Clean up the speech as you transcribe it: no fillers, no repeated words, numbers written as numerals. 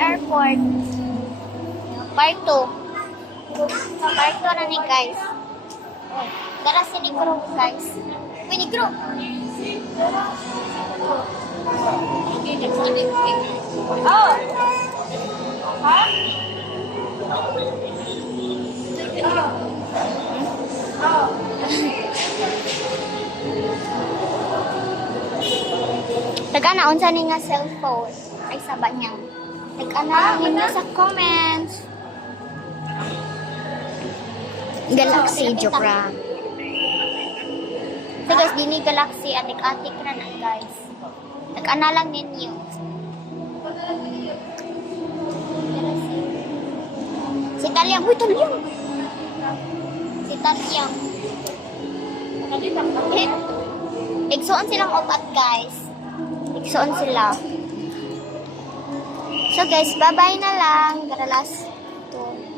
airport. Part 2. Part 2 na ni guys. Tara si Negro guys. Uy, Negro! Oh! Ha? Taga unsa ni nga cellphone ay saba niya. Nag-ana ninyo sa comments. Galaxy joke ra. So guys, dini Galaxy atik-atik na na guys. Nag-ana lang ninyo. Si Talyang, uy Talyang. Si Talyang. Igsuon silang upat guys. Igsuon sila. So guys, bye-bye na lang. Garalas to.